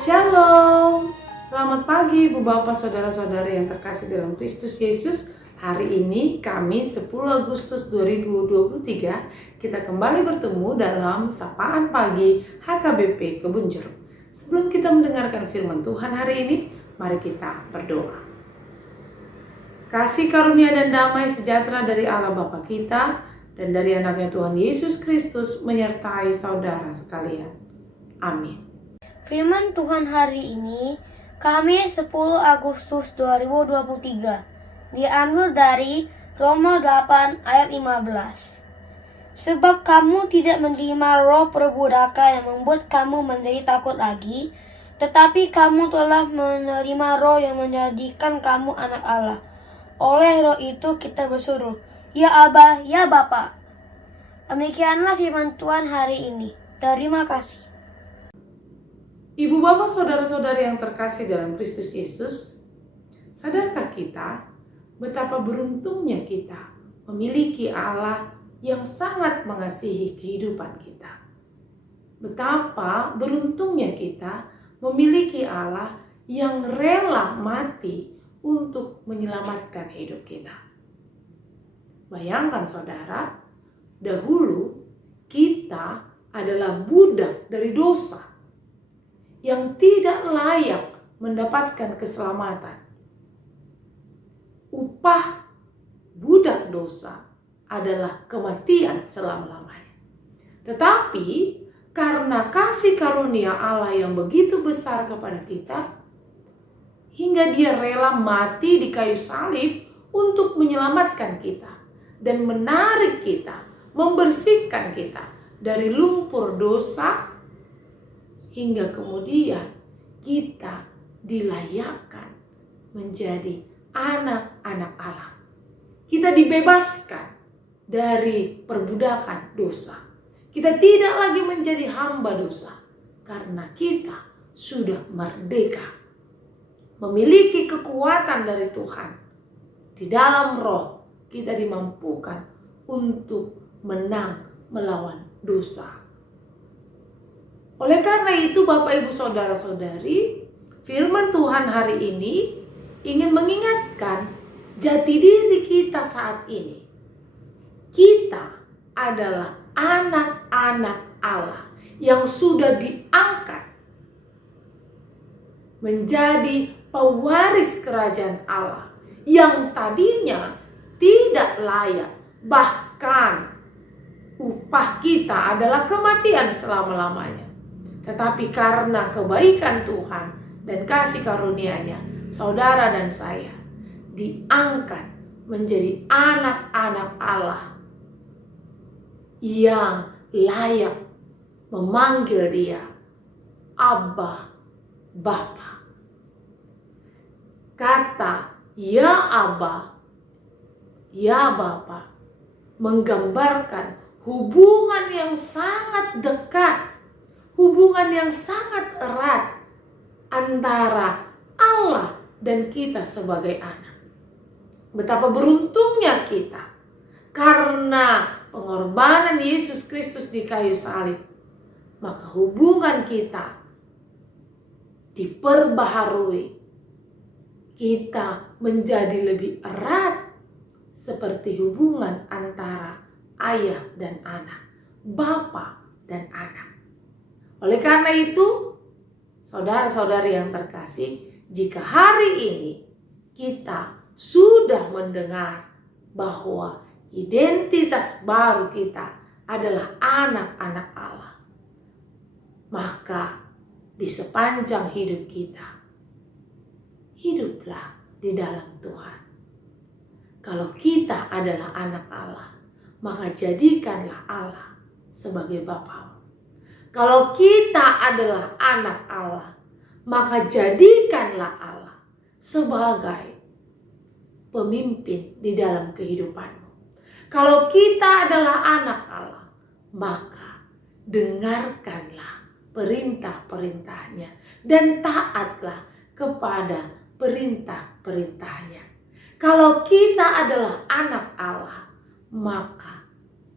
Shalom, selamat pagi Bu Bapak Saudara-saudari yang terkasih dalam Kristus Yesus. Hari ini Kamis 10 Agustus 2023 kita kembali bertemu dalam Sapaan Pagi HKBP Kebun Jeruk. Sebelum kita mendengarkan firman Tuhan hari ini, mari kita berdoa. Kasih karunia dan damai sejahtera dari Allah Bapa kita dan dari anaknya Tuhan Yesus Kristus menyertai saudara sekalian. Amin. Firman Tuhan hari ini, Kamis 10 Agustus 2023, diambil dari Roma 8 ayat 15. Sebab kamu tidak menerima roh perbudakan yang membuat kamu menjadi takut lagi, tetapi kamu telah menerima roh yang menjadikan kamu anak Allah. Oleh roh itu kita berseru, Ya Aba, Ya Bapa. Demikianlah firman Tuhan hari ini. Terima kasih. Ibu bapak saudara-saudari yang terkasih dalam Kristus Yesus, sadarkah kita betapa beruntungnya kita memiliki Allah yang sangat mengasihi kehidupan kita? Betapa beruntungnya kita memiliki Allah yang rela mati untuk menyelamatkan hidup kita. Bayangkan saudara, dahulu kita adalah budak dari dosa yang tidak layak mendapatkan keselamatan. Upah budak dosa adalah kematian selama-lamanya. Tetapi karena kasih karunia Allah yang begitu besar kepada kita, hingga Dia rela mati di kayu salib untuk menyelamatkan kita dan menarik kita, membersihkan kita dari lumpur dosa, hingga kemudian kita dilayakkan menjadi anak-anak Allah. Kita dibebaskan dari perbudakan dosa. Kita tidak lagi menjadi hamba dosa karena kita sudah merdeka. Memiliki kekuatan dari Tuhan. Di dalam roh kita dimampukan untuk menang melawan dosa. Oleh karena itu Bapak Ibu Saudara-saudari, firman Tuhan hari ini ingin mengingatkan jati diri kita saat ini. Kita adalah anak-anak Allah yang sudah diangkat menjadi pewaris kerajaan Allah yang tadinya tidak layak, bahkan upah kita adalah kematian selama-lamanya. Tetapi karena kebaikan Tuhan dan kasih karunia-Nya, saudara dan saya diangkat menjadi anak-anak Allah yang layak memanggil Dia Abba, Bapa. Kata Ya Abba, Ya Bapa menggambarkan hubungan yang sangat dekat, hubungan yang sangat erat antara Allah dan kita sebagai anak. Betapa beruntungnya kita karena pengorbanan Yesus Kristus di kayu salib, maka hubungan kita diperbaharui. Kita menjadi lebih erat seperti hubungan antara ayah dan anak, bapa dan anak. Oleh karena itu, saudara-saudari yang terkasih, jika hari ini kita sudah mendengar bahwa identitas baru kita adalah anak-anak Allah, maka di sepanjang hidup kita, hiduplah di dalam Tuhan. Kalau kita adalah anak Allah, maka jadikanlah Allah sebagai Bapa. Kalau kita adalah anak Allah, maka jadikanlah Allah sebagai pemimpin di dalam kehidupanmu. Kalau kita adalah anak Allah, maka dengarkanlah perintah-perintahnya dan taatlah kepada perintah-perintahnya. Kalau kita adalah anak Allah, maka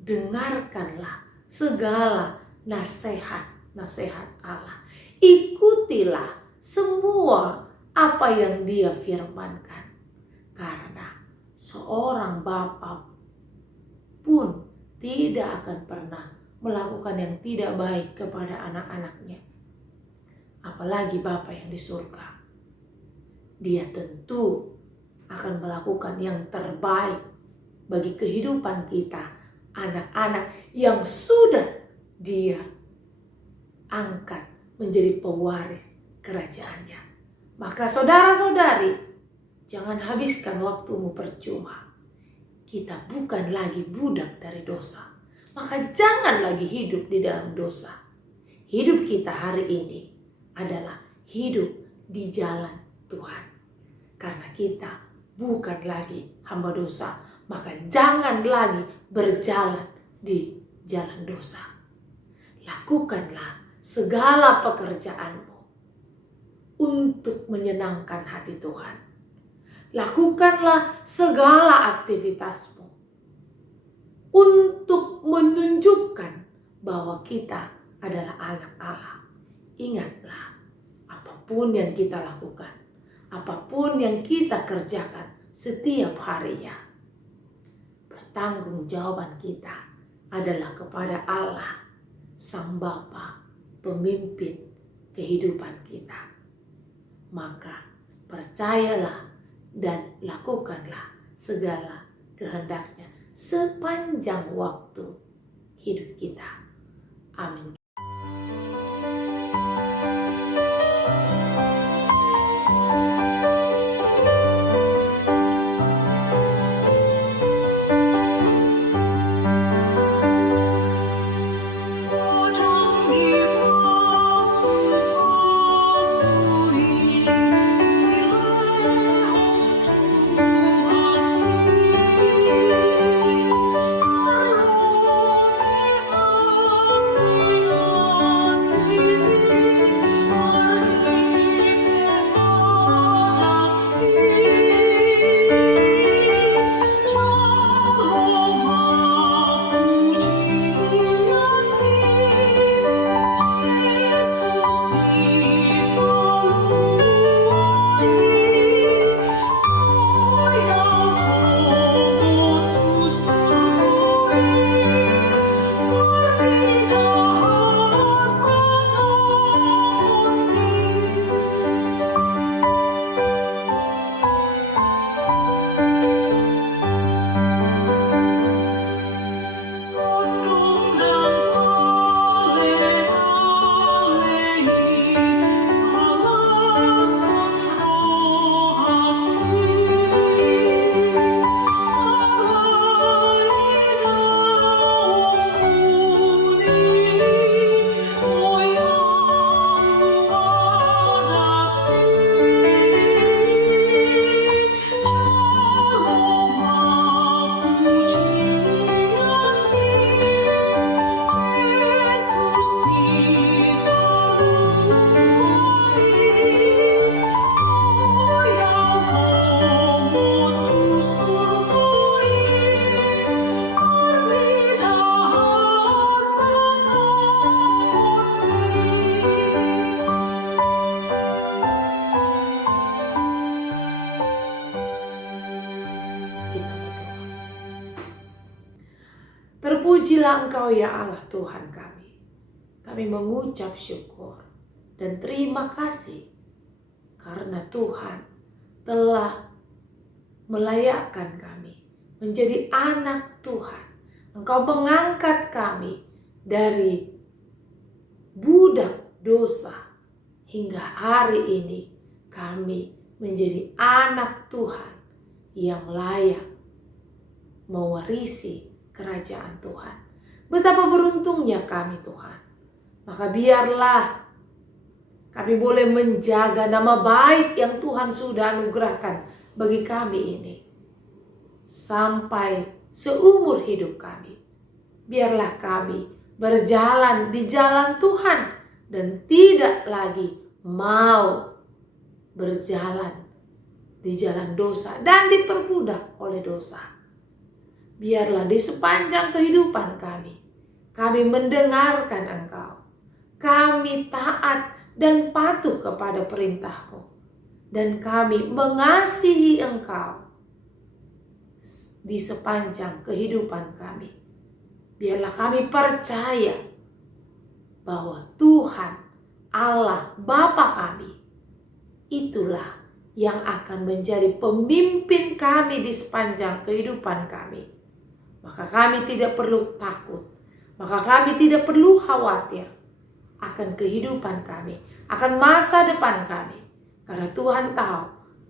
dengarkanlah segala nasihat-nasihat Allah Ikutilah semua apa yang Dia firmankan. Karena seorang bapa pun tidak akan pernah melakukan yang tidak baik kepada anak-anaknya. Apalagi Bapa yang di surga. Dia tentu akan melakukan yang terbaik bagi kehidupan kita, anak-anak yang sudah Dia angkat menjadi pewaris kerajaannya. Maka saudara-saudari, jangan habiskan waktumu percuma. Kita bukan lagi budak dari dosa. Maka jangan lagi hidup di dalam dosa. Hidup kita hari ini adalah hidup di jalan Tuhan. Karena kita bukan lagi hamba dosa. Maka jangan lagi berjalan di jalan dosa. Lakukanlah segala pekerjaanmu untuk menyenangkan hati Tuhan. Lakukanlah segala aktivitasmu untuk menunjukkan bahwa kita adalah anak Allah. Ingatlah, apapun yang kita lakukan, apapun yang kita kerjakan setiap harinya, pertanggungjawaban kita adalah kepada Allah, Sang Bapa, pemimpin kehidupan kita. Maka percayalah dan lakukanlah segala kehendaknya sepanjang waktu hidup kita. Amin. Terpujilah Engkau ya Allah Tuhan kami. Kami mengucap syukur dan terima kasih karena Tuhan telah melayakkan kami menjadi anak Tuhan. Engkau mengangkat kami dari budak dosa hingga hari ini kami menjadi anak Tuhan yang layak mewarisi kerajaan Tuhan. Betapa beruntungnya kami Tuhan. Maka biarlah kami boleh menjaga nama baik yang Tuhan sudah anugerahkan bagi kami ini. Sampai seumur hidup kami. Biarlah kami berjalan di jalan Tuhan dan tidak lagi mau berjalan di jalan dosa dan diperbudak oleh dosa. Biarlah di sepanjang kehidupan kami mendengarkan Engkau. Kami taat dan patuh kepada perintah-Mu. Dan kami mengasihi Engkau di sepanjang kehidupan kami. Biarlah kami percaya bahwa Tuhan Allah Bapa kami itulah yang akan menjadi pemimpin kami di sepanjang kehidupan kami. Maka kami tidak perlu takut, maka kami tidak perlu khawatir akan kehidupan kami, akan masa depan kami. Karena Tuhan tahu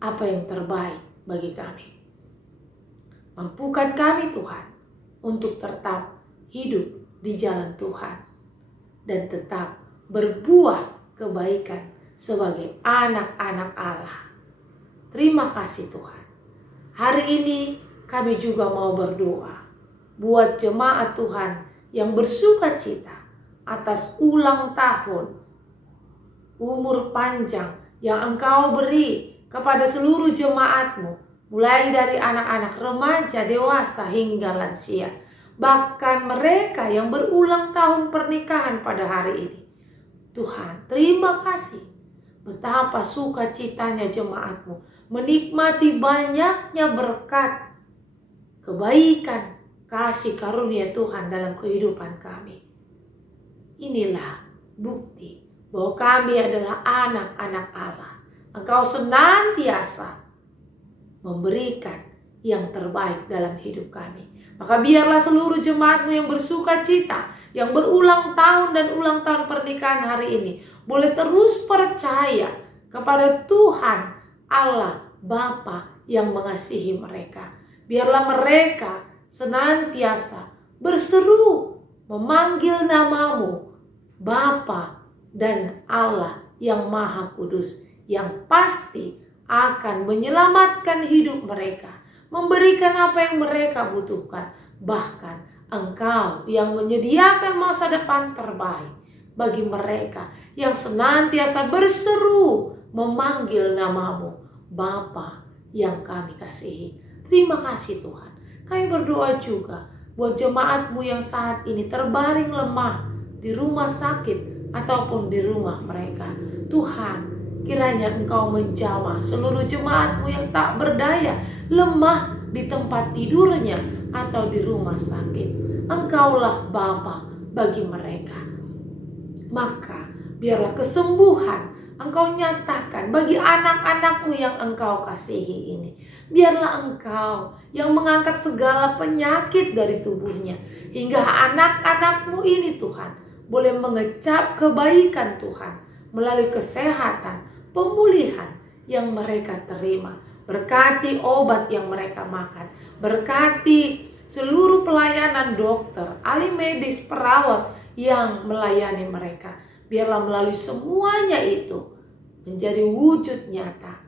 apa yang terbaik bagi kami. Mampukan kami Tuhan untuk tetap hidup di jalan Tuhan dan tetap berbuat kebaikan sebagai anak-anak Allah. Terima kasih Tuhan. Hari ini kami juga mau berdoa buat jemaat Tuhan yang bersuka cita atas ulang tahun umur panjang yang Engkau beri kepada seluruh jemaat-Mu, mulai dari anak-anak, remaja, dewasa hingga lansia. Bahkan mereka yang berulang tahun pernikahan pada hari ini. Tuhan, terima kasih. Betapa sukacitanya jemaat-Mu menikmati banyaknya berkat, kebaikan, kasih karunia Tuhan dalam kehidupan kami. Inilah bukti bahwa kami adalah anak-anak Allah. Engkau senantiasa memberikan yang terbaik dalam hidup kami. Maka biarlah seluruh jemaat-Mu yang bersuka cita, yang berulang tahun dan ulang tahun pernikahan hari ini, boleh terus percaya kepada Tuhan Allah Bapa yang mengasihi mereka. Biarlah mereka senantiasa berseru memanggil nama-Mu, Bapa dan Allah yang Maha Kudus, yang pasti akan menyelamatkan hidup mereka, memberikan apa yang mereka butuhkan. Bahkan Engkau yang menyediakan masa depan terbaik bagi mereka yang senantiasa berseru memanggil nama-Mu, Bapa yang kami kasihi. Terima kasih Tuhan. Kami berdoa juga buat jemaat-Mu yang saat ini terbaring lemah di rumah sakit ataupun di rumah mereka. Tuhan, kiranya Engkau menjamah seluruh jemaat-Mu yang tak berdaya, lemah di tempat tidurnya atau di rumah sakit. Engkaulah Bapa bagi mereka. Maka biarlah kesembuhan Engkau nyatakan bagi anak-anak-Mu yang Engkau kasihi ini. Biarlah Engkau yang mengangkat segala penyakit dari tubuhnya, hingga anak-anak-Mu ini Tuhan boleh mengecap kebaikan Tuhan melalui kesehatan, pemulihan yang mereka terima. Berkati obat yang mereka makan, berkati seluruh pelayanan dokter, ahli medis, perawat yang melayani mereka. Biarlah melalui semuanya itu menjadi wujud nyata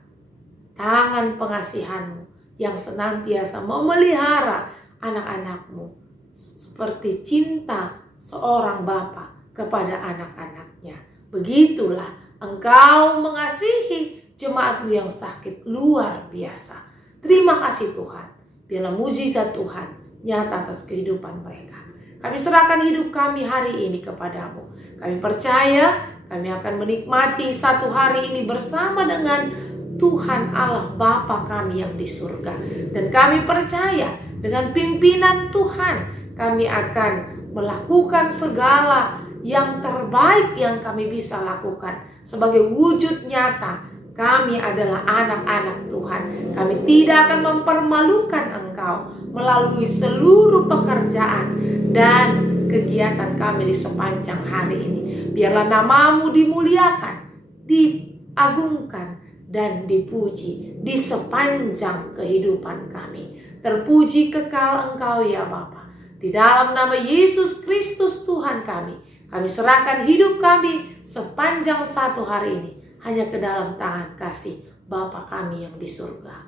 tangan pengasihan-Mu yang senantiasa memelihara anak-anak-Mu, seperti cinta seorang bapa kepada anak-anaknya. Begitulah Engkau mengasihi jemaat-Mu yang sakit luar biasa. Terima kasih Tuhan. Biarlah mukjizat Tuhan nyata atas kehidupan mereka. Kami serahkan hidup kami hari ini kepadamu. Kami percaya kami akan menikmati satu hari ini bersama dengan Tuhan Allah Bapa kami yang di surga. Dan kami percaya dengan pimpinan Tuhan kami akan melakukan segala yang terbaik yang kami bisa lakukan. Sebagai wujud nyata kami adalah anak-anak Tuhan. Kami tidak akan mempermalukan Engkau melalui seluruh pekerjaan dan kegiatan kami di sepanjang hari ini. Biarlah nama-Mu dimuliakan, diagungkan, dan dipuji di sepanjang kehidupan kami. Terpuji kekal Engkau ya Bapa. Di dalam nama Yesus Kristus Tuhan kami serahkan hidup kami sepanjang satu hari ini hanya ke dalam tangan kasih Bapa kami yang di surga.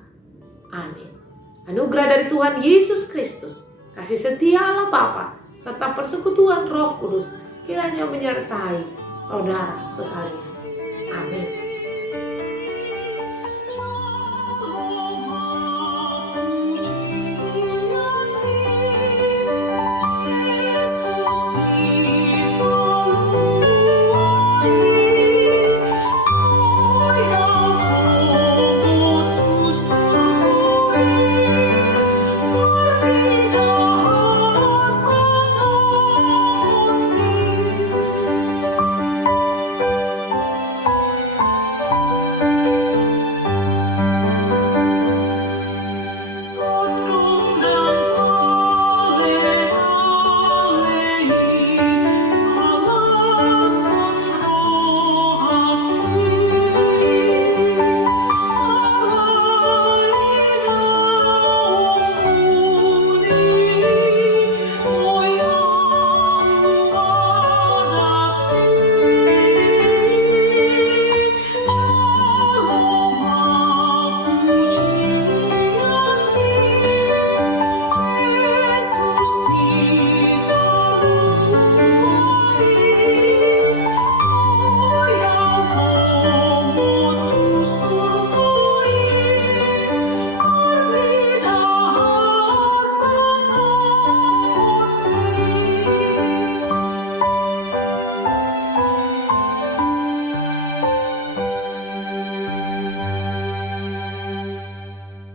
Amin. Anugerah dari Tuhan Yesus Kristus, kasih setia Allah Bapa, serta persekutuan Roh Kudus kiranya menyertai saudara sekalian. Amin.